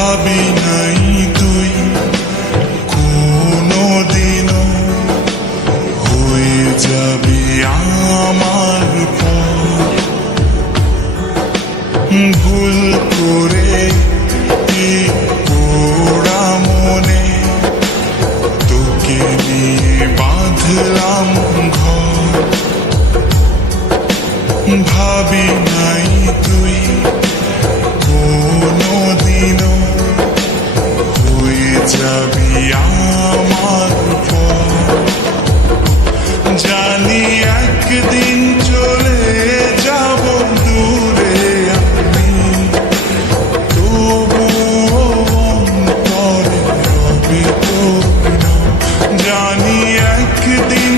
ভাবি নাই তুই কোনদিনও হয়ে যাবি আমার পর। ভুল করে এই পোড়া মনে তোকে নিয়ে বাঁধলাম ঘর। ভাবি নাই তুই কোনদিনও হয়ে যাবি আমার পর। জানি একদিন চলে যাব দূরে আমি, তবুও অন্তরে রবি তোর নাম। জানি একদিন